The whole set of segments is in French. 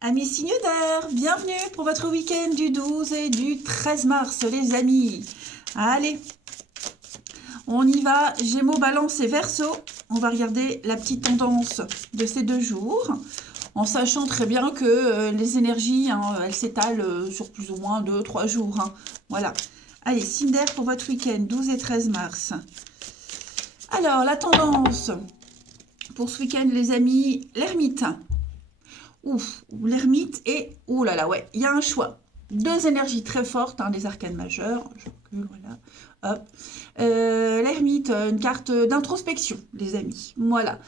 Amis signes d'air, bienvenue pour votre week-end du 12 et du 13 mars, les amis. Allez, on y va. Gémeaux, Balance et Verseau. On va regarder la petite tendance de ces 2 jours, en sachant très bien que les énergies, elles s'étalent sur plus ou moins 2, 3 jours. Voilà. Allez, signes d'air pour votre week-end, 12 et 13 mars. Alors, la tendance pour ce week-end, les amis, l'ermite. Ouf, l'ermite et... Oh là là, ouais, il y a un choix. Deux énergies très fortes, des arcanes majeurs. Je recule, voilà. Hop. L'ermite, une carte d'introspection, les amis. Voilà.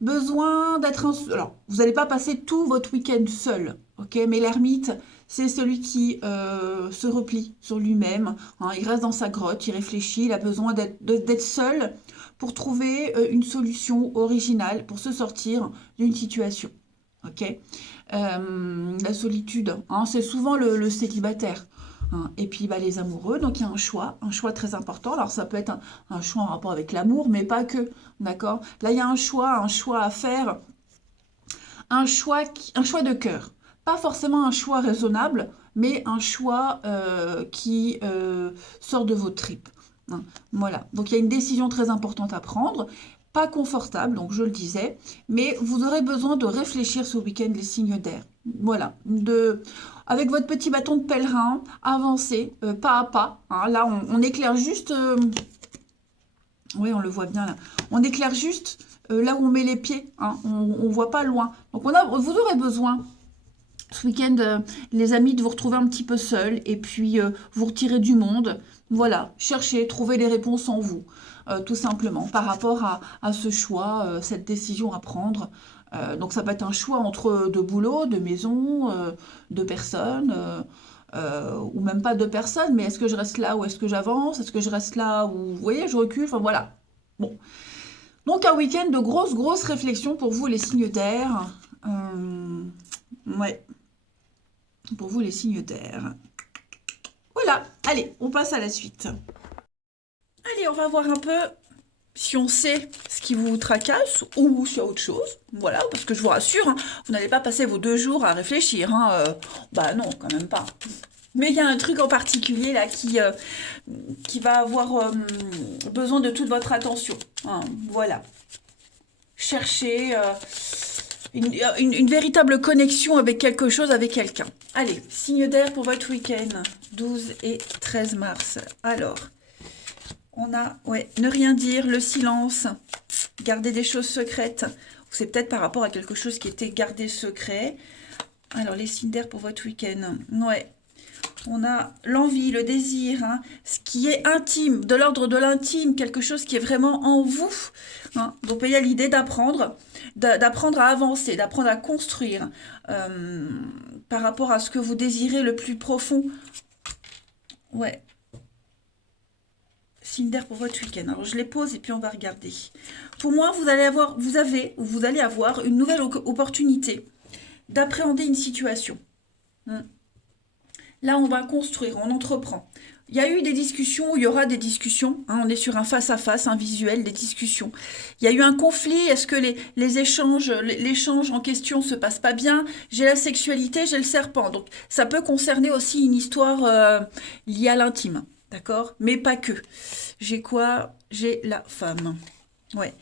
Besoin d'être... Alors, vous n'allez pas passer tout votre week-end seul, ok? Mais l'ermite, c'est celui qui se replie sur lui-même. Il reste dans sa grotte, il réfléchit, il a besoin d'être seul pour trouver une solution originale pour se sortir d'une situation. Ok. La solitude, c'est souvent le célibataire. Et puis les amoureux, donc il y a un choix très important. Alors ça peut être un choix en rapport avec l'amour, mais pas que, d'accord. Là il y a un choix à faire, un choix de cœur. Pas forcément un choix raisonnable, mais un choix qui sort de vos tripes. Voilà, donc il y a une décision très importante à prendre, pas confortable, donc je le disais, mais vous aurez besoin de réfléchir ce week-end les signes d'air. Voilà, avec votre petit bâton de pèlerin, avancer pas à pas. Là, on éclaire juste, oui, on le voit bien là, on éclaire juste là où on met les pieds, on voit pas loin. Donc vous aurez besoin ce week-end, les amis, de vous retrouver un petit peu seul et puis vous retirer du monde. Voilà, chercher, trouver les réponses en vous, tout simplement, par rapport à ce choix, cette décision à prendre. Donc ça peut être un choix entre deux boulots, deux maisons, deux personnes, ou même pas deux personnes, mais est-ce que je reste là ou est-ce que j'avance? Est-ce que je reste là ou, vous voyez, je recule? Enfin voilà. Bon. Donc un week-end de grosses réflexions pour vous, les signes d'air. Ouais, pour vous les signes d'air. Voilà, allez, on passe à la suite. Allez, on va voir un peu si on sait ce qui vous tracasse ou s'il y a autre chose. Voilà, parce que je vous rassure, vous n'allez pas passer vos 2 jours à réfléchir. Bah non, quand même pas. Mais il y a un truc en particulier là qui va avoir besoin de toute votre attention. Voilà. Cherchez une véritable connexion avec quelque chose, avec quelqu'un. Allez, signe d'air pour votre week-end, 12 et 13 mars. Alors, on a, ouais, ne rien dire, le silence, garder des choses secrètes. C'est peut-être par rapport à quelque chose qui était gardé secret. Alors, les signes d'air pour votre week-end. Ouais, on a l'envie, le désir, ce qui est intime, de l'ordre de l'intime, quelque chose qui est vraiment en vous. Donc il y a l'idée d'apprendre à avancer, d'apprendre à construire par rapport à ce que vous désirez le plus profond. Ouais, signe d'air pour votre week-end. Alors je les pose et puis on va regarder. Pour moi, vous allez avoir une nouvelle opportunité d'appréhender une situation. Là, on va construire, on entreprend. Il y a eu des discussions, il y aura des discussions. On est sur un face-à-face, un visuel, des discussions. Il y a eu un conflit. Est-ce que les échanges, l'échange en question se passe pas bien? J'ai la sexualité, j'ai le serpent. Donc, ça peut concerner aussi une histoire liée à l'intime. D'accord? Mais pas que. J'ai quoi? J'ai la femme. Ouais.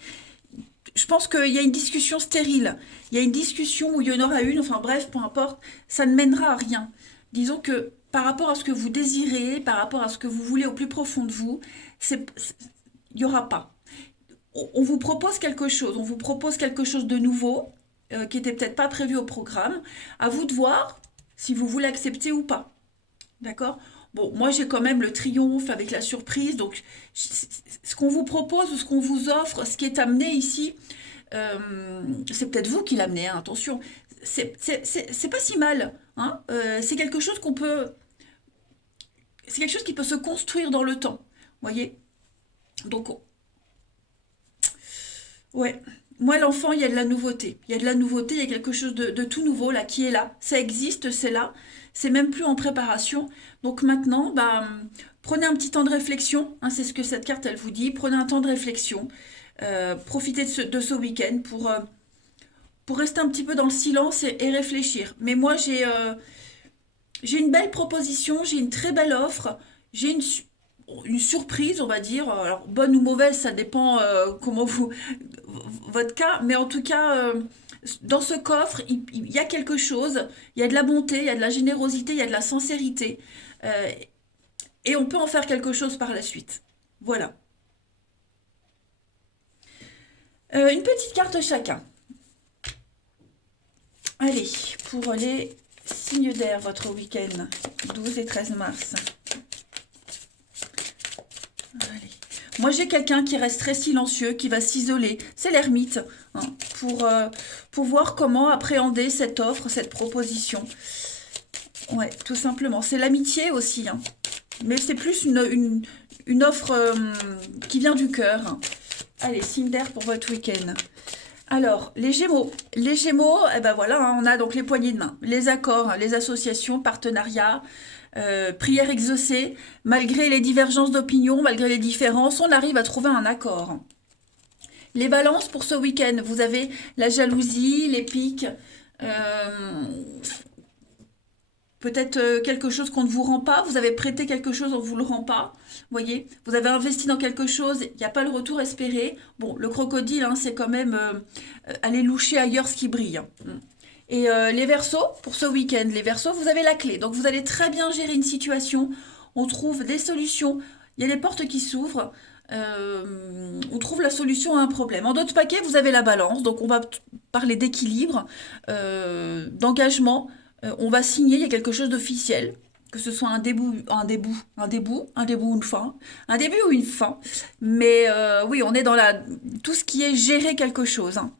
Je pense qu'il y a une discussion stérile. Il y a une discussion où il y en aura une. Enfin bref, peu importe. Ça ne mènera à rien. Disons que par rapport à ce que vous désirez, par rapport à ce que vous voulez au plus profond de vous, il n'y aura pas. On vous propose quelque chose, de nouveau, qui n'était peut-être pas prévu au programme. À vous de voir si vous voulez accepter ou pas. D'accord? Bon, moi j'ai quand même le triomphe avec la surprise, donc ce qu'on vous propose ou ce qu'on vous offre, ce qui est amené ici, c'est peut-être vous qui l'amenez, attention, c'est pas si mal, c'est quelque chose c'est quelque chose qui peut se construire dans le temps, voyez. Donc, ouais, moi l'enfant, il y a de la nouveauté, il y a quelque chose de tout nouveau là, qui est là, ça existe, c'est là, c'est même plus en préparation, donc maintenant, bah, prenez un petit temps de réflexion, c'est ce que cette carte elle vous dit, prenez un temps de réflexion, profitez de ce week-end pour rester un petit peu dans le silence et réfléchir. Mais moi, j'ai une belle proposition, j'ai une très belle offre, j'ai une surprise, on va dire. Alors, bonne ou mauvaise, ça dépend comment votre cas. Mais en tout cas, dans ce coffre, il y a quelque chose. Il y a de la bonté, il y a de la générosité, il y a de la sincérité. Euh, et on peut en faire quelque chose par la suite. Voilà. Une petite carte chacun. Allez, pour les signes d'air, votre week-end, 12 et 13 mars. Allez. Moi, j'ai quelqu'un qui reste très silencieux, qui va s'isoler. C'est l'ermite, hein, pour voir comment appréhender cette offre, cette proposition. Ouais, tout simplement. C'est l'amitié aussi, hein. Mais c'est plus une offre qui vient du cœur. Allez, signe d'air pour votre week-end. Alors, les Gémeaux. Les Gémeaux, eh ben voilà, hein, on a donc les poignées de main, les accords, hein, les associations, partenariats, prières exaucées. Malgré les divergences d'opinion, malgré les différences, on arrive à trouver un accord. Les balances pour ce week-end, vous avez la jalousie, les piques, peut-être quelque chose qu'on ne vous rend pas, vous avez prêté quelque chose, on ne vous le rend pas, voyez, vous avez investi dans quelque chose, il n'y a pas le retour espéré. Bon, le crocodile, hein, c'est quand même aller loucher ailleurs ce qui brille. Hein. Et les Verseaux, pour ce week-end, les Verseaux, vous avez la clé. Donc vous allez très bien gérer une situation, on trouve des solutions, il y a des portes qui s'ouvrent, on trouve la solution à un problème. En d'autres paquets, vous avez la balance, donc on va parler d'équilibre, d'engagement. On va signer, il y a quelque chose d'officiel, que ce soit un début, une fin, un début ou une fin. Mais oui, on est dans tout ce qui est gérer quelque chose. Hein.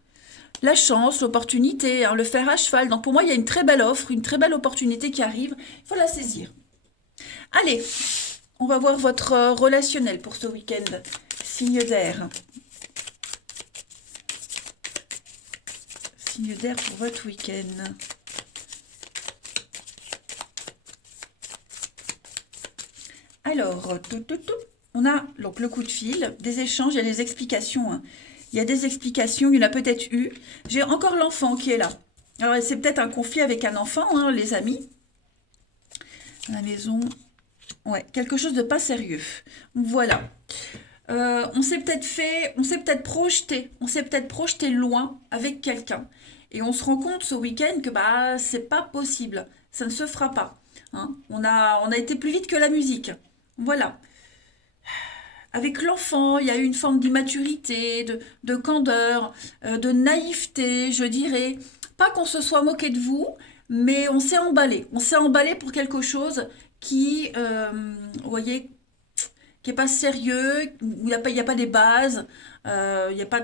La chance, l'opportunité, hein, le fer à cheval. Donc pour moi, il y a une très belle offre, une très belle opportunité qui arrive. Il faut la saisir. Allez, on va voir votre relationnel pour ce week-end. Signe d'air. Signe d'air pour votre week-end. Alors, on a donc le coup de fil, des échanges, il y a des explications. Hein. Il y a des explications, il y en a peut-être eu. J'ai encore l'enfant qui est là. Alors, c'est peut-être un conflit avec un enfant, hein, les amis. À la maison, ouais, quelque chose de pas sérieux. Voilà. On s'est peut-être projeté loin avec quelqu'un. Et on se rend compte ce week-end que bah c'est pas possible, ça ne se fera pas. Hein. On a été plus vite que la musique. Voilà. Avec l'enfant, il y a eu une forme d'immaturité, de candeur, de naïveté, je dirais. Pas qu'on se soit moqué de vous, mais on s'est emballé. On s'est emballé pour quelque chose qui, vous voyez, qui n'est pas sérieux, où il y a pas des bases, il n'y a pas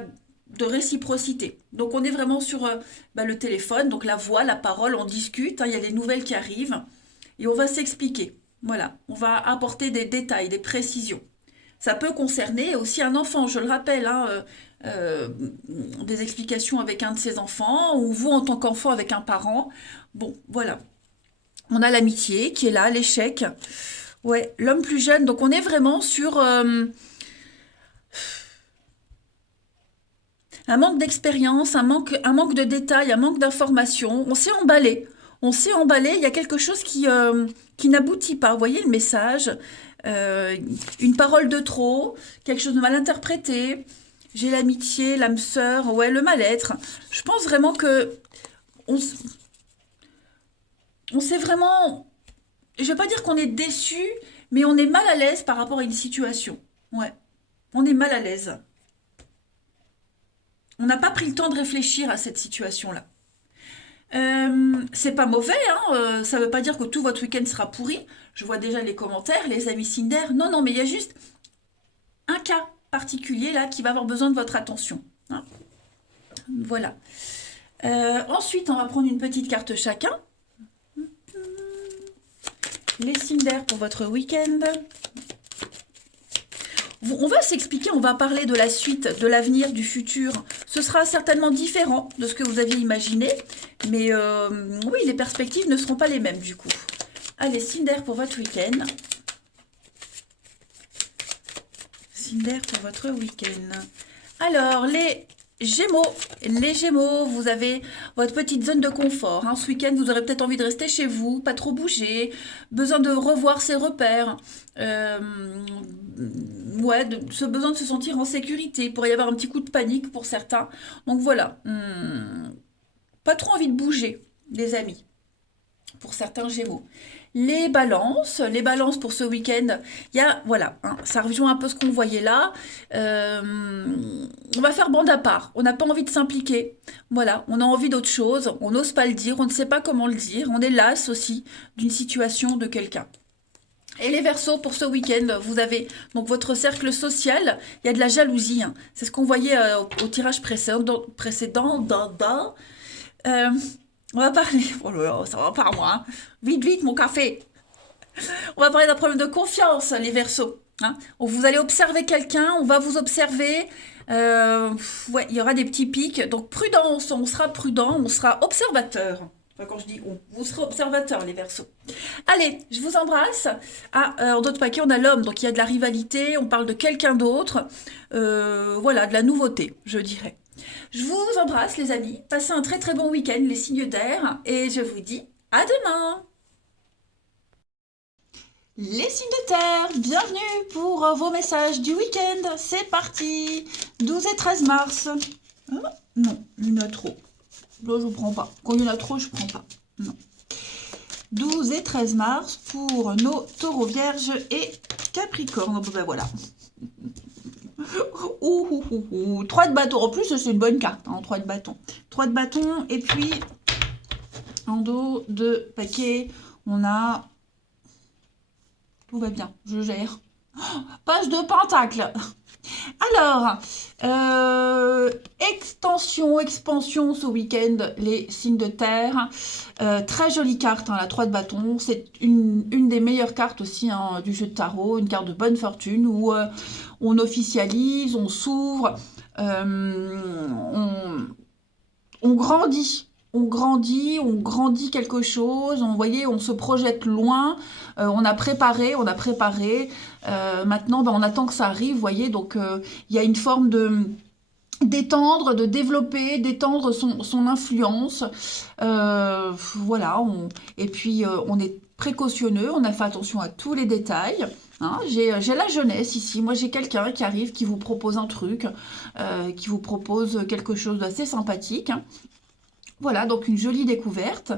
de réciprocité. Donc on est vraiment sur le téléphone, donc la voix, la parole, on discute, hein, il y a des nouvelles qui arrivent, et on va s'expliquer. Voilà, on va apporter des détails, des précisions. Ça peut concerner aussi un enfant, je le rappelle, hein, des explications avec un de ses enfants, ou vous en tant qu'enfant avec un parent. Bon, voilà. On a l'amitié qui est là, l'échec. Ouais, l'homme plus jeune. Donc on est vraiment sur un manque d'expérience, un manque de détails, un manque d'informations. On s'est emballé. On s'est emballé. Il y a quelque chose qui n'aboutit pas. Vous voyez le message? Une parole de trop, quelque chose de mal interprété. J'ai l'amitié, l'âme sœur, ouais, le mal-être. Je pense vraiment que on, on s'est vraiment. Je ne vais pas dire qu'on est déçu, mais on est mal à l'aise par rapport à une situation. Ouais, on est mal à l'aise. On n'a pas pris le temps de réfléchir à cette situation-là. C'est pas mauvais, hein, ça veut pas dire que tout votre week-end sera pourri. Je vois déjà les commentaires, les amis Cinder. Non, non, mais il y a juste un cas particulier là qui va avoir besoin de votre attention. Hein. Voilà. Ensuite, on va prendre une petite carte chacun. Les Cinder pour votre week-end. On va s'expliquer, on va parler de la suite, de l'avenir, du futur. Ce sera certainement différent de ce que vous aviez imaginé, mais oui, les perspectives ne seront pas les mêmes du coup. Allez, Cinder pour votre week-end. Cinder pour votre week-end. Alors, les Gémeaux, les Gémeaux, vous avez votre petite zone de confort. Hein. Ce week-end, vous aurez peut-être envie de rester chez vous, pas trop bouger, besoin de revoir ses repères, euh, ouais, ce besoin de se sentir en sécurité. Il pourrait y avoir un petit coup de panique pour certains. Donc voilà, pas trop envie de bouger, les amis, pour certains Gémeaux. Les balances pour ce week-end, il y a, voilà, hein, ça rejoint un peu ce qu'on voyait là. Euh, on va faire bande à part, on n'a pas envie de s'impliquer, voilà, on a envie d'autre chose, on n'ose pas le dire, on ne sait pas comment le dire, on est las aussi d'une situation de quelqu'un. Et les Verseaux, pour ce week-end, vous avez donc votre cercle social, il y a de la jalousie, hein. C'est ce qu'on voyait au tirage précédent. Euh, on va parler, oh là là, ça va pas moi, hein. Vite, vite, mon café. On va parler d'un problème de confiance, les Verseaux. Hein. Vous allez observer quelqu'un, on va vous observer. Ouais, il y aura des petits pics. Donc prudence, on sera prudent, on sera observateur. Enfin, quand je dis on, vous serez observateur, les Verseaux. Allez, je vous embrasse. Ah, en d'autres paquets, on a l'homme, donc il y a de la rivalité, on parle de quelqu'un d'autre. Voilà, de la nouveauté, je dirais. Je vous embrasse, les amis. Passez un très très bon week-end, les signes d'air. Et je vous dis à demain. Les signes de terre, bienvenue pour vos messages du week-end. C'est parti. 12 et 13 mars. Ah, non, il y en a trop. Là, je ne prends pas. Quand il y en a trop, je ne prends pas. Non. 12 et 13 mars pour nos taureaux vierges et capricornes. Ben voilà. 3 de bâton. En plus, c'est une bonne carte. Hein, 3 de bâton. 3 de bâton. Et puis, en dos de paquet, on a... Tout va bien, je gère. Oh, page de pentacle. Alors, expansion ce week-end, les signes de terre. Très jolie carte, hein, la 3 de bâton. C'est une des meilleures cartes aussi hein, du jeu de tarot, une carte de bonne fortune où on officialise, on s'ouvre, on grandit. On grandit quelque chose, voyez, on se projette loin, on a préparé. Maintenant, ben, on attend que ça arrive, vous voyez, donc il y a une forme d'étendre, de développer, d'étendre son influence. Voilà, et puis on est précautionneux, on a fait attention à tous les détails. Hein, j'ai la jeunesse ici, moi j'ai quelqu'un qui arrive, qui vous propose un truc, qui vous propose quelque chose d'assez sympathique. Voilà, donc une jolie découverte.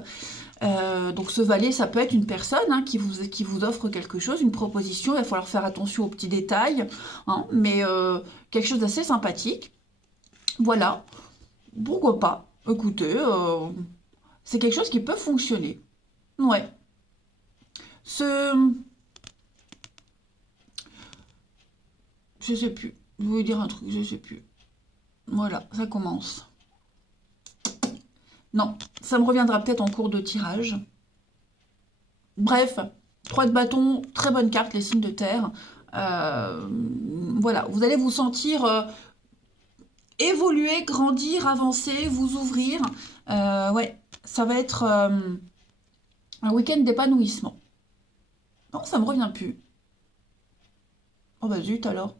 Donc ce valet, ça peut être une personne hein, qui vous offre quelque chose, une proposition. Il va falloir faire attention aux petits détails, hein, mais quelque chose d'assez sympathique. Voilà, pourquoi pas. Écoutez, c'est quelque chose qui peut fonctionner. Ouais. Je sais plus. Je voulais dire un truc, je sais plus. Voilà, ça commence. Non, ça me reviendra peut-être en cours de tirage. Bref, 3 de bâton, très bonne carte, les signes de terre. Voilà, vous allez vous sentir évoluer, grandir, avancer, vous ouvrir. Ouais, ça va être un week-end d'épanouissement. Non, ça me revient plus. Oh bah zut alors.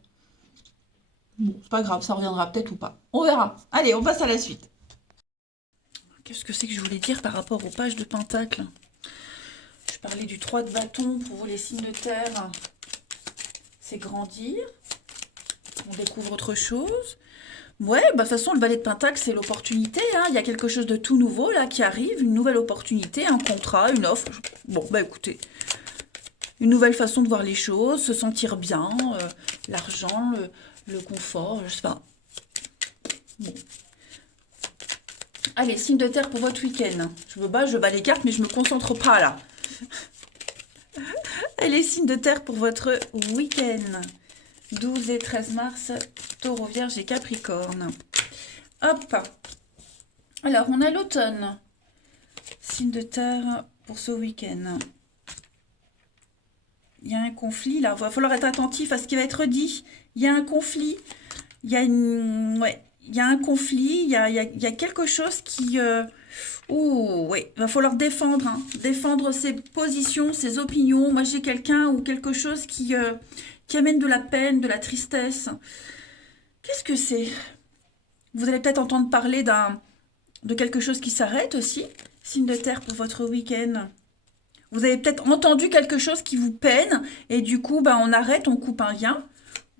Bon, c'est pas grave, ça reviendra peut-être ou pas. On verra. Allez, on passe à la suite. Qu'est-ce que c'est que je voulais dire par rapport aux pages de pentacle? Je parlais du 3 de bâton pour vous les signes de terre. C'est grandir. On découvre autre chose. Ouais, bah de toute façon, le valet de pentacle, c'est l'opportunité. Hein. Il y a quelque chose de tout nouveau là qui arrive, une nouvelle opportunité, un contrat, une offre. Bon, bah écoutez, une nouvelle façon de voir les choses, se sentir bien, l'argent, le confort, je sais pas. Bon. Allez, signe de terre pour votre week-end. Je bats les cartes, mais je me concentre pas là. Allez, signe de terre pour votre week-end. 12 et 13 mars, Taureau, Vierge et Capricorne. Hop. Alors, on a l'automne. Signe de terre pour ce week-end. Il y a un conflit là. Il va falloir être attentif à ce qui va être dit. Il y a un conflit. Il y a une... Ouais. Il y a un conflit, il y a quelque chose qui... ouais, il va falloir défendre, hein, défendre ses positions, ses opinions. Moi, j'ai quelqu'un ou quelque chose qui amène de la peine, de la tristesse. Qu'est-ce que c'est? Vous allez peut-être entendre parler de quelque chose qui s'arrête aussi. Signe de terre pour votre week-end. Vous avez peut-être entendu quelque chose qui vous peine et du coup, bah, on arrête, on coupe un lien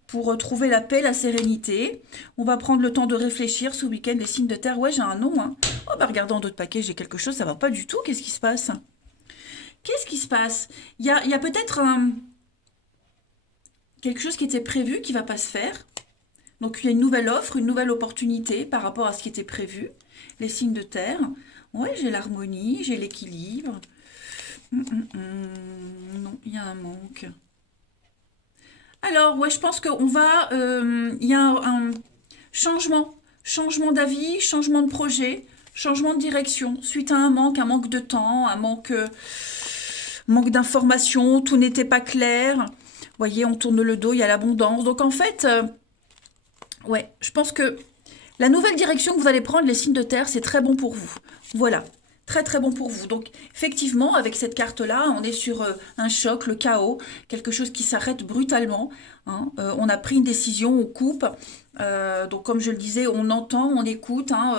pour retrouver la paix, la sérénité. On va prendre le temps de réfléchir ce week-end. Les signes de terre, ouais, j'ai un nom. Hein. Oh, bah regardez en d'autres paquets, j'ai quelque chose, ça va pas du tout. Qu'est-ce qui se passe? Qu'est-ce qui se passe? Il y a peut-être quelque chose qui était prévu qui va pas se faire. Donc il y a une nouvelle offre, une nouvelle opportunité par rapport à ce qui était prévu. Les signes de terre. Ouais, j'ai l'harmonie, j'ai l'équilibre. Non, il y a un manque. Alors, ouais, je pense qu'on va... Il y a un changement. Changement d'avis, changement de projet, changement de direction. Suite à un manque de temps, manque d'informations, tout n'était pas clair. Vous voyez, on tourne le dos, il y a l'abondance. Donc en fait, ouais, je pense que la nouvelle direction que vous allez prendre, les signes de terre, c'est très bon pour vous. Voilà, très très bon pour vous. Donc effectivement, avec cette carte-là, on est sur un choc, le chaos, quelque chose qui s'arrête brutalement. Hein. On a pris une décision, on coupe. Donc comme je le disais, on entend, on écoute, hein,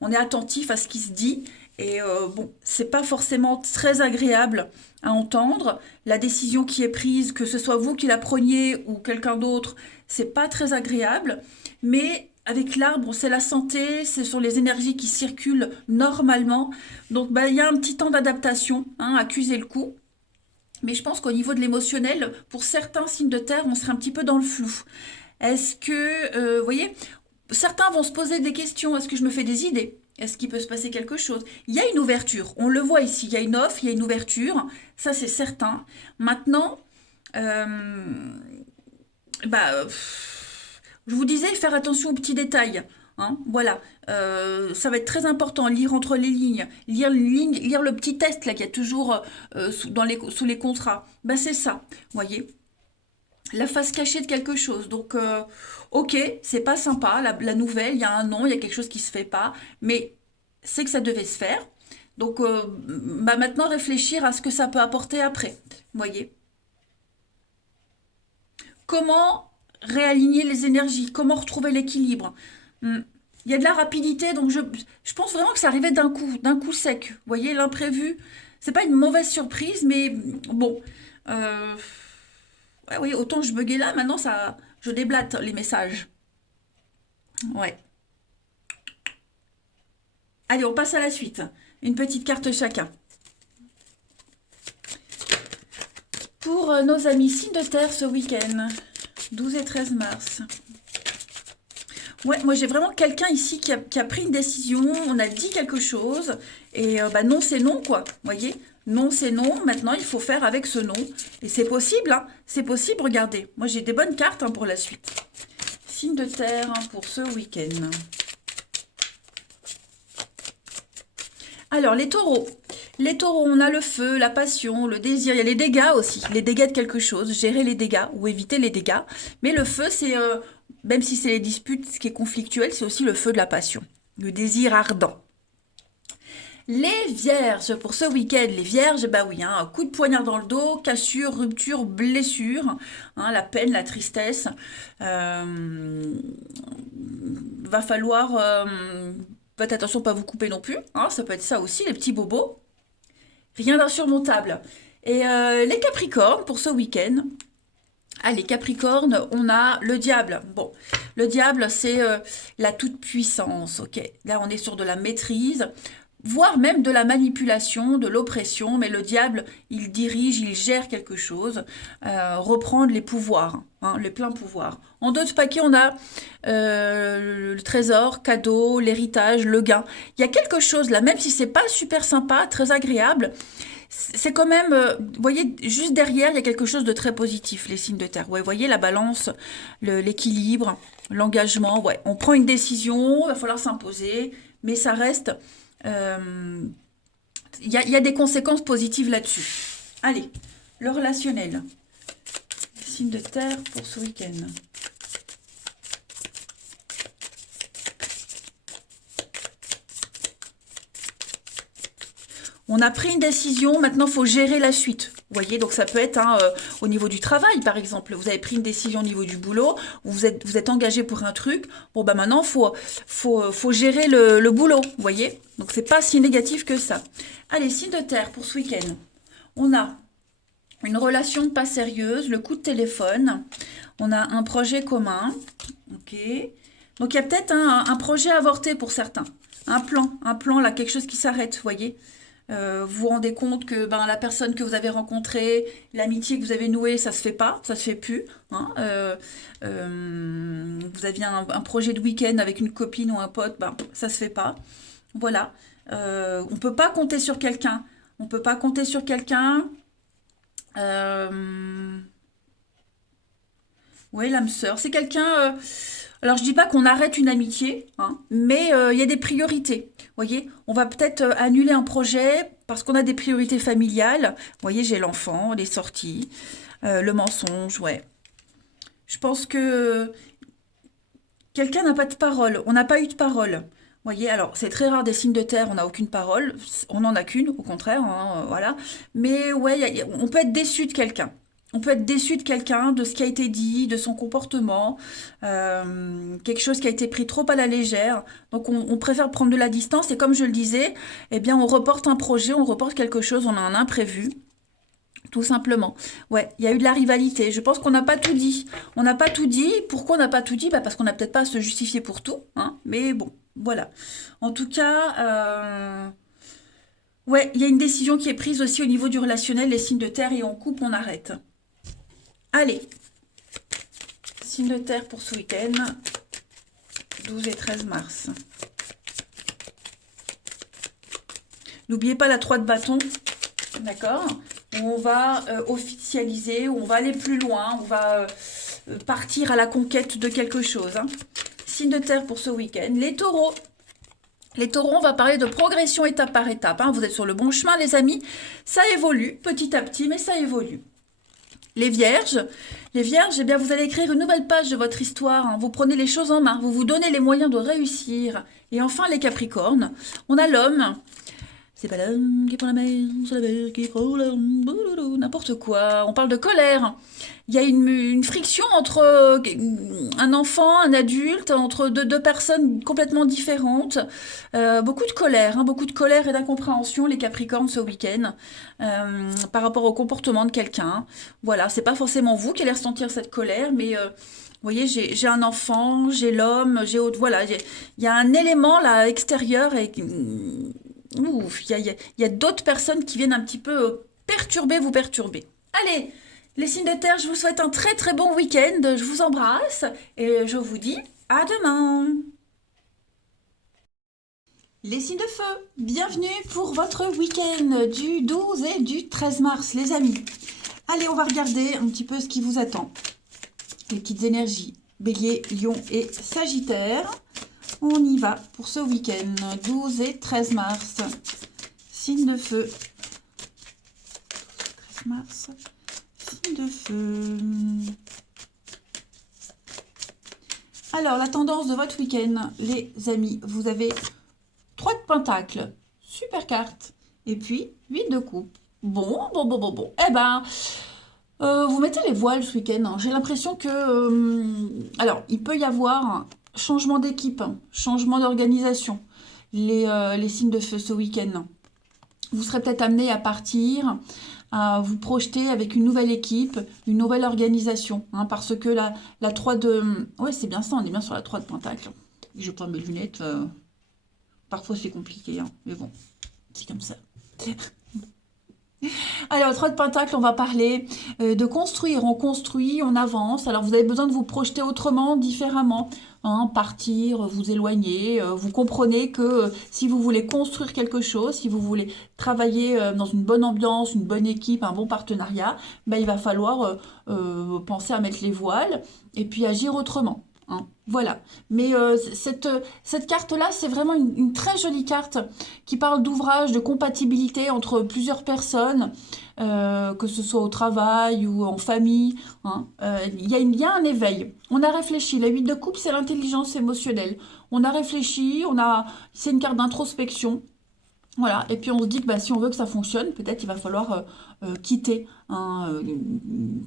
on est attentif à ce qui se dit. Et bon, c'est pas forcément très agréable à entendre. La décision qui est prise, que ce soit vous qui la preniez ou quelqu'un d'autre, c'est pas très agréable. Mais avec l'arbre, c'est la santé, ce sont les énergies qui circulent normalement. Donc, bah, il y a un petit temps d'adaptation, hein, accuser le coup. Mais je pense qu'au niveau de l'émotionnel, pour certains signes de terre, on serait un petit peu dans le flou. Est-ce que, vous voyez, certains vont se poser des questions. Est-ce que je me fais des idées? Est-ce qu'il peut se passer quelque chose? Il y a une ouverture. On le voit ici. Il y a une offre, il y a une ouverture. Ça, c'est certain. Maintenant, euh, bah, je vous disais, faire attention aux petits détails. Hein, voilà, ça va être très important, lire entre les lignes, lire le petit test là qu'il y a toujours sous les contrats. Ben, c'est ça, voyez, la face cachée de quelque chose. Donc, ok, c'est pas sympa, la nouvelle, il y a un nom, il y a quelque chose qui se fait pas, mais c'est que ça devait se faire. Donc, bah, maintenant, réfléchir à ce que ça peut apporter après, voyez. Comment réaligner les énergies, comment retrouver l'équilibre. Hmm. Il y a de la rapidité, donc je pense vraiment que ça arrivait d'un coup sec. Vous voyez, l'imprévu, c'est pas une mauvaise surprise, mais bon. Euh, ouais, oui, autant je buguais là, maintenant ça, je déblate les messages. Ouais. Allez, on passe à la suite. Une petite carte chacun. Pour nos amis signes de terre ce week-end, 12 et 13 mars. Ouais, moi j'ai vraiment quelqu'un ici qui a pris une décision, on a dit quelque chose, et bah non c'est non quoi, vous voyez? Non c'est non, maintenant il faut faire avec ce non. Et c'est possible, hein, c'est possible, regardez. Moi j'ai des bonnes cartes hein, pour la suite. Signe de terre hein, pour ce week-end. Alors les taureaux. Les taureaux, on a le feu, la passion, le désir, il y a les dégâts aussi, les dégâts de quelque chose, gérer les dégâts ou éviter les dégâts. Mais le feu, c'est, même si c'est les disputes, ce qui est conflictuel, c'est aussi le feu de la passion, le désir ardent. Les vierges, pour ce week-end, les vierges, bah oui, hein, un coup de poignard dans le dos, cassure, rupture, blessure, hein, la peine, la tristesse. Va falloir, faites attention, pas vous couper non plus, hein, ça peut être ça aussi, les petits bobos. Rien d'insurmontable. Et les Capricornes, pour ce week-end, ah, les Capricornes, on a le diable. Bon, le diable, c'est la toute-puissance, ok? Là, on est sur de la maîtrise, voire même de la manipulation, de l'oppression, mais le diable, il dirige, il gère quelque chose, reprendre les pouvoirs, hein, les pleins pouvoirs. En d'autres paquets, on a le trésor, cadeau, l'héritage, le gain. Il y a quelque chose là, même si c'est pas super sympa, très agréable, c'est quand même, vous voyez, juste derrière, il y a quelque chose de très positif, les signes de terre. Ouais, vous voyez la balance, l'équilibre, l'engagement. Ouais, on prend une décision, il va falloir s'imposer, mais ça reste... Il y a des conséquences positives là-dessus. Allez, le relationnel. Signe de terre pour ce week-end. On a pris une décision, maintenant il faut gérer la suite. Vous voyez, donc ça peut être hein, au niveau du travail, par exemple. Vous avez pris une décision au niveau du boulot, vous êtes engagé pour un truc. Bon, bah maintenant, faut gérer le boulot, vous voyez. Donc c'est pas si négatif que ça. Allez, signe de terre pour ce week-end. On a une relation pas sérieuse, le coup de téléphone. On a un projet commun. Ok. Donc il y a peut-être un projet avorté pour certains. Un plan là, quelque chose qui s'arrête, vous voyez. Vous vous rendez compte que ben, la personne que vous avez rencontrée, l'amitié que vous avez nouée, ça se fait pas, ça se fait plus. Hein. Vous aviez un projet de week-end avec une copine ou un pote, ben, ça se fait pas. Voilà. On peut pas compter sur quelqu'un. On peut pas compter sur quelqu'un. Oui, l'âme sœur. C'est quelqu'un. Alors, je dis pas qu'on arrête une amitié, hein, mais il y a des priorités. Vous voyez, on va peut-être annuler un projet parce qu'on a des priorités familiales. Vous voyez, j'ai l'enfant, les sorties, le mensonge, ouais. Je pense que quelqu'un n'a pas de parole. On n'a pas eu de parole. Vous voyez, alors c'est très rare des signes de terre, on n'a aucune parole. On n'en a qu'une, au contraire, hein, voilà. Mais ouais, on peut être déçu de quelqu'un. On peut être déçu de quelqu'un, de ce qui a été dit, de son comportement, quelque chose qui a été pris trop à la légère. Donc on préfère prendre de la distance et comme je le disais, eh bien on reporte un projet, on reporte quelque chose, on a un imprévu. Tout simplement. Ouais, il y a eu de la rivalité. Je pense qu'on n'a pas tout dit. On n'a pas tout dit. Pourquoi on n'a pas tout dit? Bah parce qu'on n'a peut-être pas à se justifier pour tout. Hein. Mais bon, voilà. En tout cas, ouais, il y a une décision qui est prise aussi au niveau du relationnel, les signes de terre, et on coupe, on arrête. Allez, signe de terre pour ce week-end, 12 et 13 mars. N'oubliez pas la 3 de bâton, d'accord? On va officialiser, on va aller plus loin, on va partir à la conquête de quelque chose. Hein. Signe de terre pour ce week-end. Les taureaux. Les taureaux, on va parler de progression étape par étape. Hein. Vous êtes sur le bon chemin, les amis. Ça évolue petit à petit, mais ça évolue. Les vierges, eh bien, vous allez écrire une nouvelle page de votre histoire. Hein. Vous prenez les choses en main, vous vous donnez les moyens de réussir. Et enfin, les capricornes, on a l'homme. C'est pas l'homme qui prend la mer, c'est la mer qui prend l'homme, n'importe quoi. On parle de colère. Il y a une friction entre un enfant, un adulte, entre deux personnes complètement différentes. Beaucoup de colère et d'incompréhension, les Capricornes, ce week-end, par rapport au comportement de quelqu'un. Voilà, c'est pas forcément vous qui allez ressentir cette colère, mais vous voyez, j'ai un enfant, j'ai l'homme, j'ai autre. Voilà, il y a un élément là extérieur et ouf, il y a d'autres personnes qui viennent un petit peu vous perturber. Allez, les signes de terre, je vous souhaite un très très bon week-end. Je vous embrasse et je vous dis à demain. Les signes de feu, bienvenue pour votre week-end du 12 et du 13 mars, les amis. Allez, on va regarder un petit peu ce qui vous attend. Les petites énergies, Bélier, Lion et Sagittaire. On y va pour ce week-end, 12 et 13 mars. Signe de feu. 13 mars. Signe de feu. Alors, la tendance de votre week-end, les amis, vous avez 3 de pentacles. Super carte. Et puis, 8 de coupe. Bon. Eh ben, vous mettez les voiles ce week-end. Hein. J'ai l'impression que... alors, il peut y avoir... changement d'équipe, changement d'organisation, les signes de feu ce week-end. Vous serez peut-être amené à partir, à vous projeter avec une nouvelle équipe, une nouvelle organisation. Hein, parce que la 3 de... ouais, c'est bien ça, on est bien sur la 3 de Pentacle. Je prends mes lunettes. Parfois, c'est compliqué, hein, mais bon, c'est comme ça. Alors, 3 de Pentacle, on va parler de construire. On construit, on avance. Alors, vous avez besoin de vous projeter autrement, différemment. Hein, partir, vous éloigner. Vous comprenez que si vous voulez construire quelque chose, si vous voulez travailler dans une bonne ambiance, une bonne équipe, un bon partenariat, ben, il va falloir penser à mettre les voiles et puis agir autrement. Hein, voilà. Mais cette carte-là, c'est vraiment une très jolie carte qui parle d'ouvrage, de compatibilité entre plusieurs personnes, que ce soit au travail ou en famille. Hein. Il y a un éveil. On a réfléchi. La 8 de coupe, c'est l'intelligence émotionnelle. On a réfléchi, c'est une carte d'introspection. Voilà, et puis on se dit que bah, si on veut que ça fonctionne, peut-être il va falloir quitter,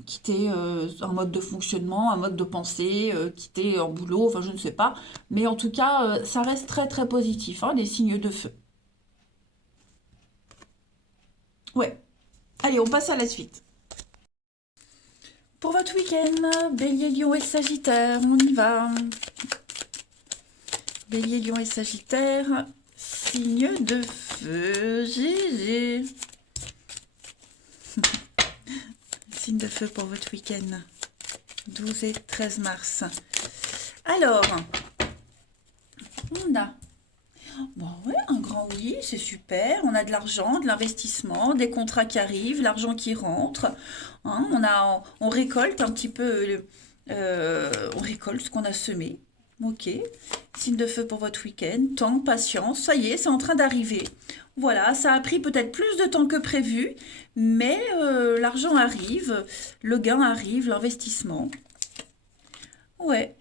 quitter un mode de fonctionnement, un mode de pensée, quitter un boulot, enfin je ne sais pas. Mais en tout cas, ça reste très très positif, hein, les signes de feu. Ouais, allez, on passe à la suite. Pour votre week-end, Bélier, Lion et Sagittaire, on y va. Bélier, Lion et Sagittaire, signe de feu, GG. Signe de feu pour votre week-end, 12 et 13 mars. Alors, on a bon, ouais, un grand oui, c'est super. On a de l'argent, de l'investissement, des contrats qui arrivent, l'argent qui rentre. Hein, on récolte un petit peu, on récolte ce qu'on a semé. Ok. Signe de feu pour votre week-end. Temps, patience. Ça y est, c'est en train d'arriver. Voilà, ça a pris peut-être plus de temps que prévu, mais l'argent arrive, le gain arrive, l'investissement. Ouais.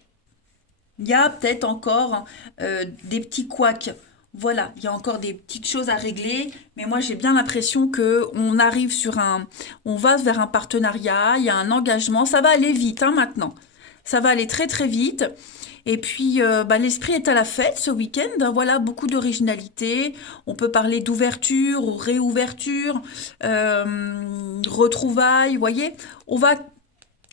Il y a peut-être encore des petits couacs. Voilà, il y a encore des petites choses à régler, mais moi j'ai bien l'impression que on va vers un partenariat, il y a un engagement, ça va aller vite hein, maintenant. Ça va aller très très vite. Et puis bah, l'esprit est à la fête ce week-end. Voilà, beaucoup d'originalité. On peut parler d'ouverture ou réouverture, retrouvailles. Vous voyez, on va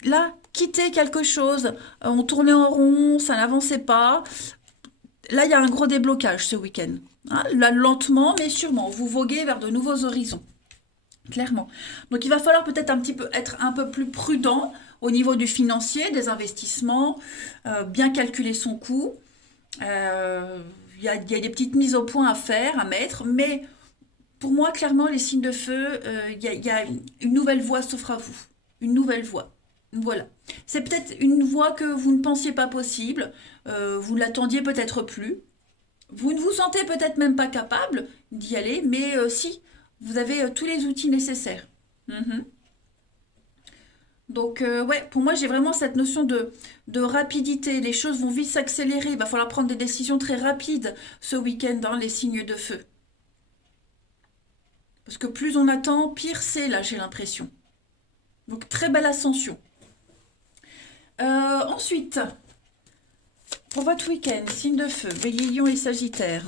là, quitter quelque chose, on tournait en rond, ça n'avançait pas. Là, il y a un gros déblocage ce week-end. Hein, là, lentement, mais sûrement, vous voguez vers de nouveaux horizons, clairement. Donc, il va falloir peut-être un petit peu être un peu plus prudent au niveau du financier, des investissements, bien calculer son coût. Il y a des petites mises au point à faire, à mettre, mais pour moi, clairement, les signes de feu, il y a une nouvelle voie s'offre à vous. Une nouvelle voie. Voilà. C'est peut-être une voie que vous ne pensiez pas possible, vous ne l'attendiez peut-être plus. Vous ne vous sentez peut-être même pas capable d'y aller, mais si, vous avez tous les outils nécessaires. Mhm. Donc, ouais, pour moi, j'ai vraiment cette notion de rapidité. Les choses vont vite s'accélérer. Il va falloir prendre des décisions très rapides ce week-end dans les signes de feu. Parce que plus on attend, pire c'est, là, j'ai l'impression. Donc, très belle ascension. Ensuite, pour votre week-end, signe de feu, Bélier, Lion et Sagittaire.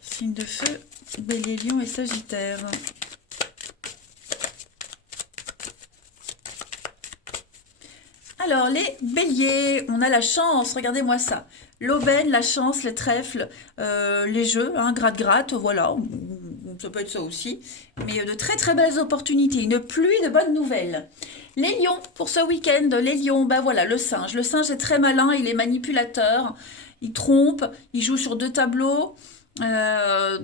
Signe de feu, Bélier, Lion et Sagittaire. Alors, les béliers, on a la chance, regardez-moi ça. L'aubaine, la chance, les trèfles, les jeux, hein, gratte-gratte, voilà, ça peut être ça aussi. Mais de très très belles opportunités, une pluie de bonnes nouvelles. Les lions, pour ce week-end, les lions, ben voilà, le singe. Le singe est très malin, il est manipulateur, il trompe, il joue sur deux tableaux. Euh,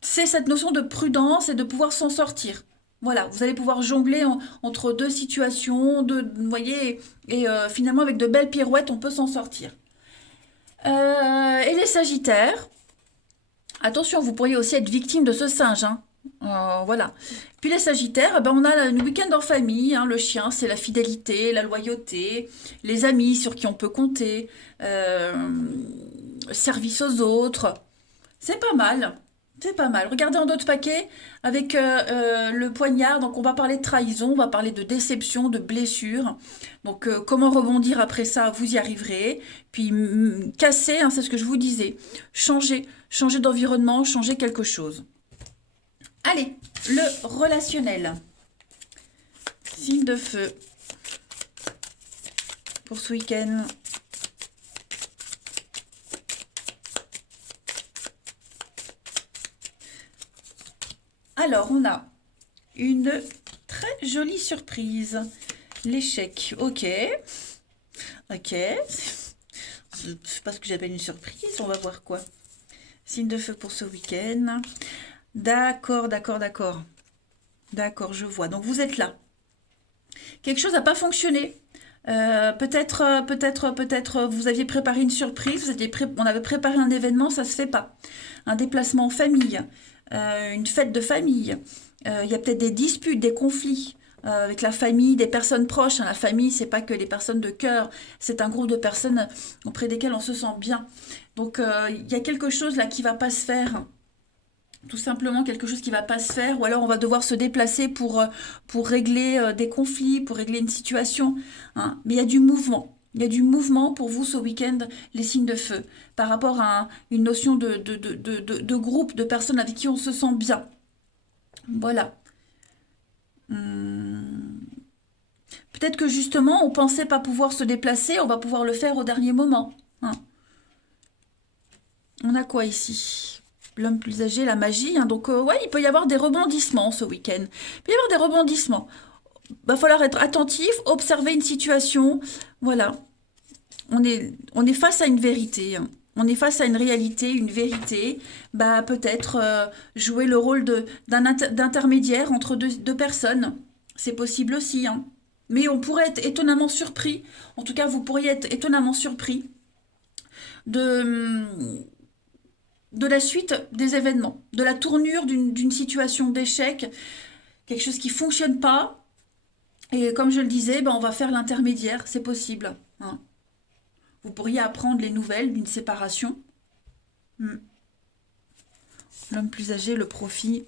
c'est cette notion de prudence et de pouvoir s'en sortir. Voilà, vous allez pouvoir jongler entre deux situations, vous voyez, et finalement avec de belles pirouettes, on peut s'en sortir. Et les Sagittaires, attention, vous pourriez aussi être victime de ce singe, hein. Voilà. Puis les Sagittaires, ben on a le week-end en famille, hein, le chien, c'est la fidélité, la loyauté, les amis sur qui on peut compter, service aux autres. C'est pas mal. C'est pas mal. Regardez en d'autres paquets avec le poignard. Donc, on va parler de trahison, on va parler de déception, de blessure. Donc, comment rebondir après ça, vous y arriverez. Puis, casser, hein, c'est ce que je vous disais. Changer d'environnement, changer quelque chose. Allez, le relationnel. Signe de feu pour ce week-end. Alors, on a une très jolie surprise. L'échec, ok. Ok. C'est pas ce que j'appelle une surprise, on va voir quoi. Signe de feu pour ce week-end. D'accord, d'accord, d'accord. D'accord, je vois. Donc, vous êtes là. Quelque chose n'a pas fonctionné. Peut-être, vous aviez préparé une surprise, on avait préparé un événement, ça se fait pas. Un déplacement en famille, une fête de famille. Il y a peut-être des disputes, des conflits. avec la famille, des personnes proches. Hein. La famille, c'est pas que les personnes de cœur, c'est un groupe de personnes auprès desquelles on se sent bien. Donc, il y a quelque chose là qui va pas se faire. Tout simplement quelque chose qui va pas se faire, ou alors on va devoir se déplacer pour régler des conflits, pour régler une situation. Hein. Mais il y a du mouvement. Il y a du mouvement pour vous ce week-end, les signes de feu, par rapport à une notion de groupe, de personnes avec qui on se sent bien. Voilà. Hum. Peut-être que justement, on pensait pas pouvoir se déplacer, on va pouvoir le faire au dernier moment. Hein. On a quoi ici? L'homme plus âgé, la magie. Hein. Donc, ouais, il peut y avoir des rebondissements ce week-end. Il peut y avoir des rebondissements. Va falloir être attentif, observer une situation. Voilà. On est face à une vérité. Hein. On est face à une réalité, une vérité. Bah, peut-être jouer le rôle d'intermédiaire entre deux personnes. C'est possible aussi. Hein. Mais on pourrait être étonnamment surpris. En tout cas, vous pourriez être étonnamment surpris de, de la suite des événements, de la tournure d'une situation d'échec, quelque chose qui ne fonctionne pas. Et comme je le disais, ben, on va faire l'intermédiaire, c'est possible. Hein. Vous pourriez apprendre les nouvelles d'une séparation. Hmm. L'homme plus âgé, le profit,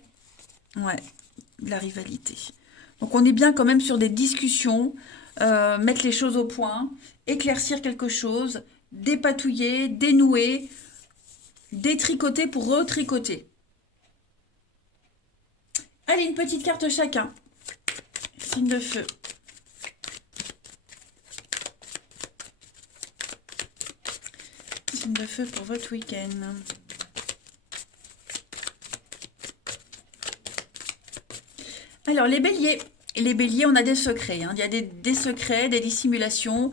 ouais, la rivalité. Donc on est bien quand même sur des discussions, mettre les choses au point, éclaircir quelque chose, dépatouiller, dénouer, détricoter pour retricoter. Allez, une petite carte chacun. Signe de feu. Signe de feu pour votre week-end. Alors, les béliers. Les béliers, on a des secrets. Hein. Il y a des secrets, des dissimulations.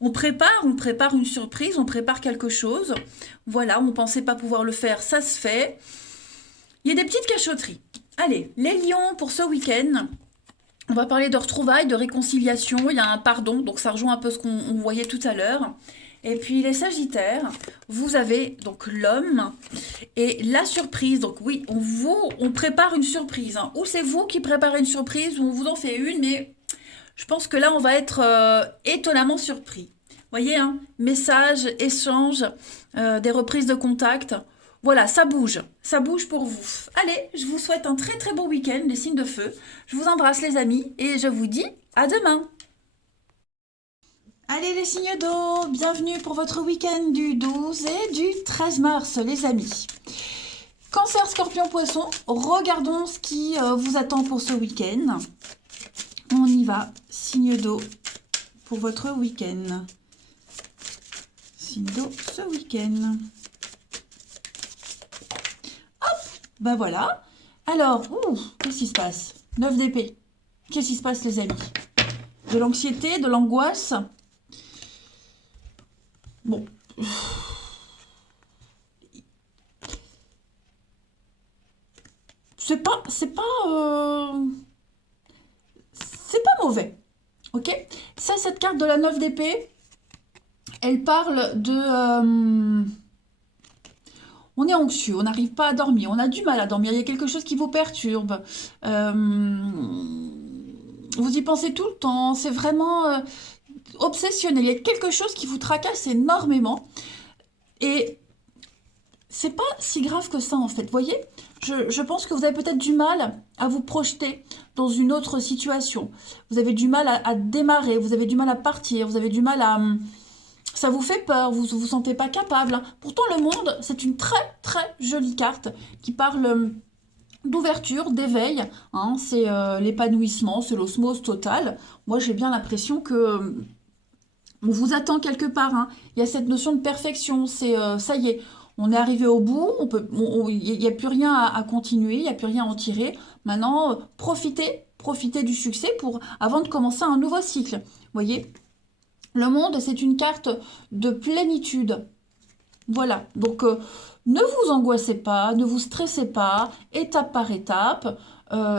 On prépare une surprise, on prépare quelque chose. Voilà, on ne pensait pas pouvoir le faire, ça se fait. Il y a des petites cachotteries. Allez, les lions pour ce week-end. On va parler de retrouvailles, de réconciliation. Il y a un pardon, donc ça rejoint un peu ce qu'on voyait tout à l'heure. Et puis les sagittaires, vous avez donc l'homme et la surprise. Donc oui, on prépare une surprise. Hein. Ou c'est vous qui préparez une surprise, ou on vous en fait une, mais je pense que là, on va être étonnamment surpris. Voyez, hein, message, échange, des reprises de contact. Voilà, ça bouge pour vous. Allez, je vous souhaite un très très bon week-end, les signes de feu. Je vous embrasse les amis et je vous dis à demain. Allez les signes d'eau, bienvenue pour votre week-end du 12 et du 13 mars les amis. Cancer, Scorpion, Poisson, regardons ce qui vous attend pour ce week-end. On y va, signe d'eau pour votre week-end. Signe d'eau ce week-end. Hop, ben voilà. Alors, qu'est-ce qui se passe? 9 d'épée. Qu'est-ce qui se passe les amis? De l'anxiété, de l'angoisse. Bon. C'est pas mauvais, ok? Ça, cette carte de la 9 d'épée, elle parle de... on est anxieux, on n'arrive pas à dormir, on a du mal à dormir, il y a quelque chose qui vous perturbe. Vous y pensez tout le temps, c'est vraiment obsessionnel, il y a quelque chose qui vous tracasse énormément. Et c'est pas si grave que ça en fait, vous voyez? Je pense que vous avez peut-être du mal à vous projeter dans une autre situation. Vous avez du mal à démarrer, vous avez du mal à partir, vous avez du mal à... Ça vous fait peur, vous ne vous sentez pas capable. Pourtant, le monde, c'est une très très jolie carte qui parle d'ouverture, d'éveil. Hein, c'est l'épanouissement, c'est l'osmose totale. Moi, j'ai bien l'impression que on vous attend quelque part. Hein. Il y a cette notion de perfection. C'est ça y est, on est arrivé au bout. Il n'y a plus rien à continuer, il n'y a plus rien à en tirer. Maintenant, profitez du succès avant de commencer un nouveau cycle. Vous voyez? Le monde, c'est une carte de plénitude. Voilà, donc ne vous angoissez pas, ne vous stressez pas, étape par étape.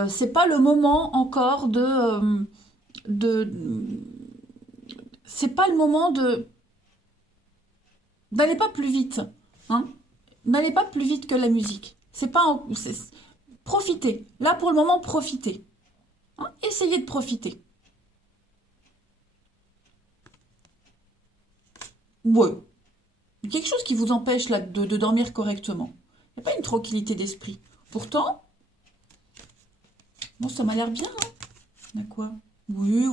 C'est pas le moment encore c'est pas le moment n'allez pas plus vite, hein. N'allez pas plus vite que la musique. Profitez. Là pour le moment, profitez. Hein, essayez de profiter. Ouais. Quelque chose qui vous empêche là de dormir correctement. Il n'y a pas une tranquillité d'esprit. Pourtant, bon, ça m'a l'air bien, hein. On a quoi? Oui,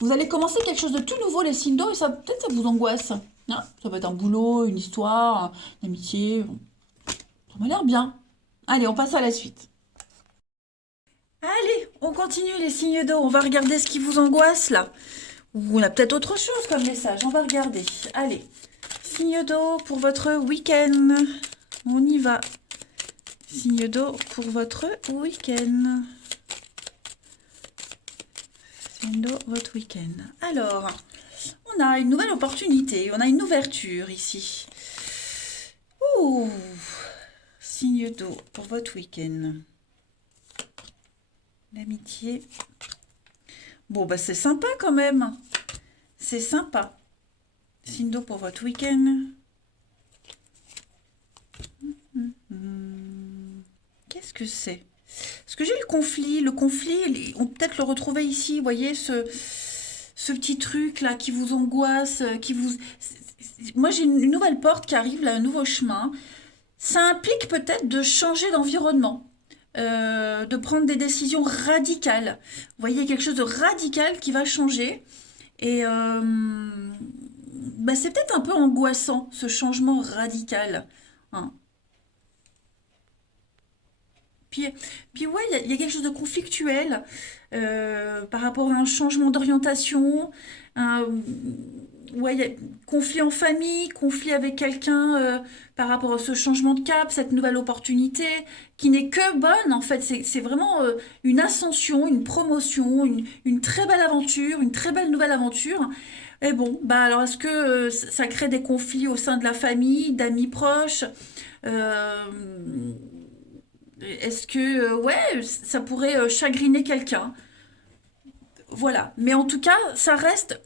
vous allez commencer quelque chose de tout nouveau, les signes d'eau, et ça peut-être ça vous angoisse. Hein, ça va être un boulot, une histoire, une amitié. Bon, ça m'a l'air bien. Allez, on passe à la suite. Allez, on continue les signes d'eau. On va regarder ce qui vous angoisse là. Ou on a peut-être autre chose comme message. On va regarder. Allez, signe d'eau pour votre week-end. On y va. Signe d'eau pour votre week-end. Signe d'eau, votre week-end. Alors, on a une nouvelle opportunité. On a une ouverture ici. Ouh, signe d'eau pour votre week-end. L'amitié. Bon, bah c'est sympa quand même. C'est sympa. Signe d'eau pour votre week-end. Qu'est-ce que c'est? Parce que j'ai le conflit. Le conflit, on peut peut-être le retrouver ici. Vous voyez, ce petit truc là qui vous angoisse, qui vous... Moi, j'ai une nouvelle porte qui arrive, là, un nouveau chemin. Ça implique peut-être de changer d'environnement. De prendre des décisions radicales. Vous voyez, quelque chose de radical qui va changer. Et bah, c'est peut-être un peu angoissant, ce changement radical. Hein. Puis, puis ouais, il y a quelque chose de conflictuel par rapport à un changement d'orientation, un, ouais, il y a conflit en famille, conflit avec quelqu'un par rapport à ce changement de cap, cette nouvelle opportunité, qui n'est que bonne en fait. C'est vraiment une ascension, une promotion, une très belle aventure, une très belle nouvelle aventure. Et bon, bah alors est-ce que ça crée des conflits au sein de la famille, d'amis proches? Euh, Est-ce que, ouais, ça pourrait chagriner quelqu'un? Voilà. Mais en tout cas, ça reste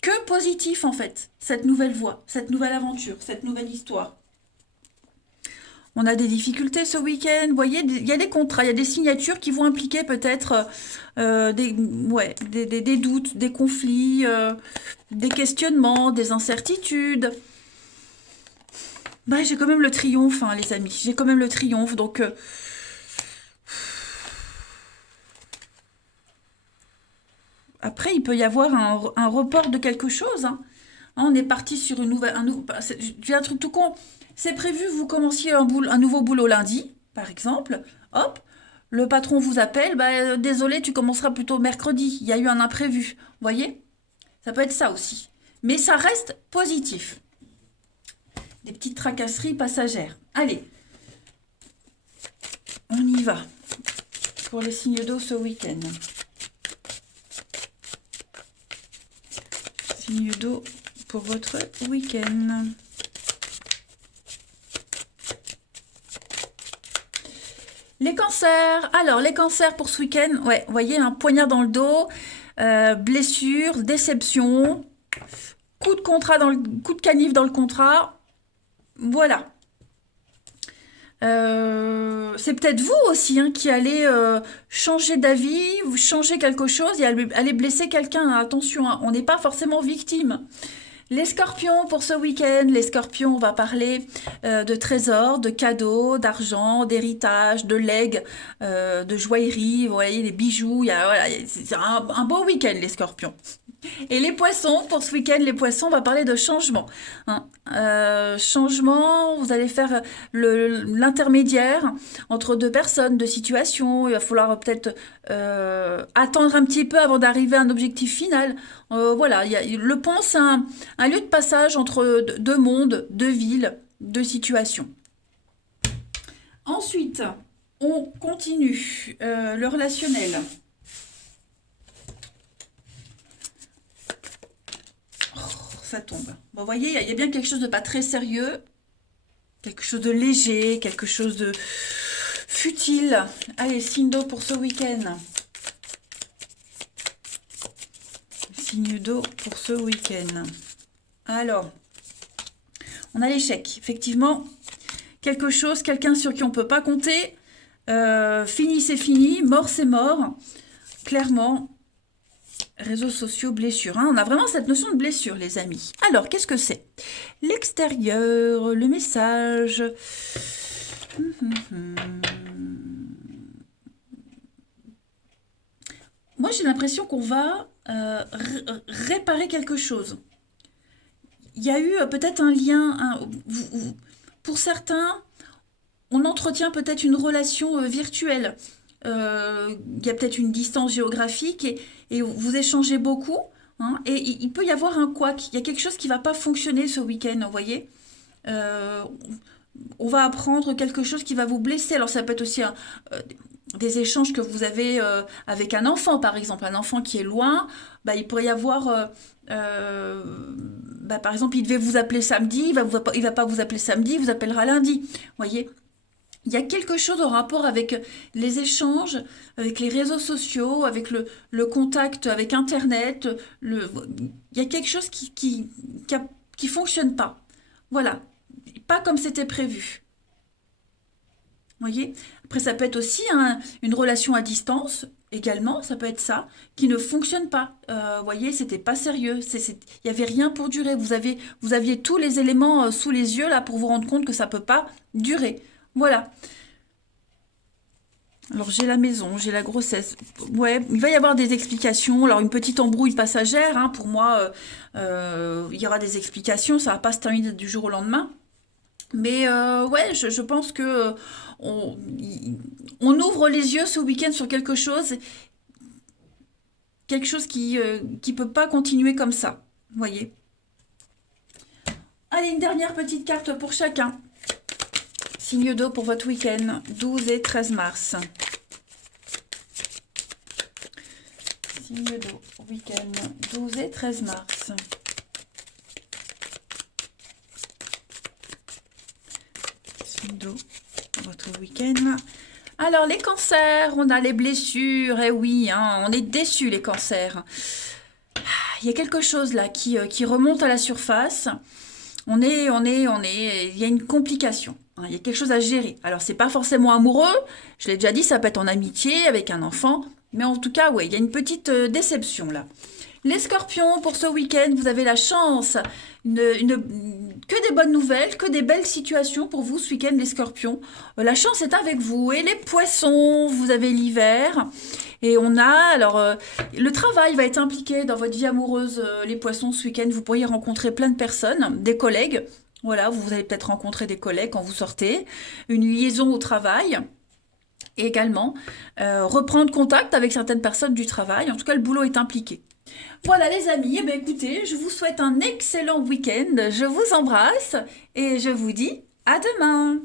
que positif, en fait, cette nouvelle voie, cette nouvelle aventure, cette nouvelle histoire. On a des difficultés ce week-end. Vous voyez, il y a des contrats, il y a des signatures qui vont impliquer peut-être ouais, des doutes, des conflits, des questionnements, des incertitudes. Bah, j'ai quand même le triomphe, hein, les amis. J'ai quand même le triomphe, donc... Après, il peut y avoir un report de quelque chose. Hein. Hein, on est parti sur une nouvelle, un nouveau, bah, je dis un truc tout con. C'est prévu, vous commenciez un nouveau boulot lundi, par exemple. Hop, le patron vous appelle. Bah, désolé, tu commenceras plutôt mercredi. Il y a eu un imprévu. Vous voyez? Ça peut être ça aussi. Mais ça reste positif. Des petites tracasseries passagères. Allez, on y va pour les signes d'eau ce week-end. Signe d'eau pour votre week-end. Les cancers. Alors, les cancers pour ce week-end, ouais, vous voyez, un poignard dans le dos, blessure, déception, coup de canif dans le contrat. Voilà. C'est peut-être vous aussi hein, qui allez changer d'avis, vous changer quelque chose et aller blesser quelqu'un. Attention, hein, on n'est pas forcément victime. Les scorpions pour ce week-end, les scorpions, on va parler de trésors, de cadeaux, d'argent, d'héritage, de legs, de joaillerie, vous voyez, des bijoux. Voilà, c'est un beau week-end, les scorpions. Et les poissons, pour ce week-end, les poissons, on va parler de changement. Hein. Changement, vous allez faire l'intermédiaire entre deux personnes, deux situations. Il va falloir peut-être attendre un petit peu avant d'arriver à un objectif final. Voilà, le pont, c'est un lieu de passage entre deux mondes, deux villes, deux situations. Ensuite, on continue le relationnel. Ça tombe. Bon, vous voyez, il y a bien quelque chose de pas très sérieux, quelque chose de léger, quelque chose de futile. Allez, signe d'eau pour ce week-end. Signe d'eau pour ce week-end. Alors, on a l'échec. Effectivement, quelque chose, quelqu'un sur qui on ne peut pas compter. Fini, c'est fini. Mort, c'est mort. clairement, réseaux sociaux, blessure. Hein. On a vraiment cette notion de blessure, les amis. Alors, qu'est-ce que c'est? L'extérieur, le message. Moi, j'ai l'impression qu'on va réparer quelque chose. Il y a eu peut-être un lien. Pour certains, on entretient peut-être une relation virtuelle. Il y a peut-être une distance géographique et vous échangez beaucoup. Hein, et il peut y avoir un couac. Il y a quelque chose qui ne va pas fonctionner ce week-end, vous voyez. Euh, on va apprendre quelque chose qui va vous blesser. Alors ça peut être aussi des échanges que vous avez avec un enfant, par exemple. Un enfant qui est loin, bah, il pourrait y avoir... bah, par exemple, il devait vous appeler samedi, il va pas vous appeler samedi, il vous appellera lundi. Vous voyez, il y a quelque chose en rapport avec les échanges, avec les réseaux sociaux, avec le contact avec Internet. Il y a quelque chose qui fonctionne pas. Voilà, pas comme c'était prévu. Vous voyez? Après, ça peut être aussi une relation à distance, également, ça peut être ça, qui ne fonctionne pas. Vous voyez, c'était pas sérieux. Il n'y avait rien pour durer. Vous aviez tous les éléments sous les yeux là pour vous rendre compte que ça peut pas durer. Voilà. Alors j'ai la maison, j'ai la grossesse. Ouais, il va y avoir des explications. Alors une petite embrouille passagère, hein, pour moi, il y aura des explications. Ça va pas se terminer du jour au lendemain. Mais ouais, je pense que on, on ouvre les yeux ce week-end sur quelque chose qui peut pas continuer comme ça. Vous voyez. Allez, une dernière petite carte pour chacun. Signe d'eau pour votre week-end, 12 et 13 mars. Signe d'eau, week-end, 12 et 13 mars. Signe d'eau, votre week-end. Alors, les cancers, on a les blessures, et oui, hein, on est déçus, les cancers. Il y a quelque chose là qui remonte à la surface. Il y a une complication. Hein, il y a quelque chose à gérer. Alors, c'est pas forcément amoureux. Je l'ai déjà dit, ça peut être en amitié, avec un enfant. Mais en tout cas, ouais, il y a une petite déception là. Les scorpions, pour ce week-end, vous avez la chance. Que des bonnes nouvelles, que des belles situations pour vous ce week-end, les scorpions. La chance est avec vous. Et les poissons, vous avez l'hiver. Et le travail va être impliqué dans votre vie amoureuse, les poissons, ce week-end. Vous pourriez rencontrer plein de personnes, des collègues. Voilà, vous allez peut-être rencontrer des collègues quand vous sortez. Une liaison au travail. Et également, reprendre contact avec certaines personnes du travail. En tout cas, le boulot est impliqué. Voilà les amis, eh bien, écoutez, je vous souhaite un excellent week-end. Je vous embrasse et je vous dis à demain.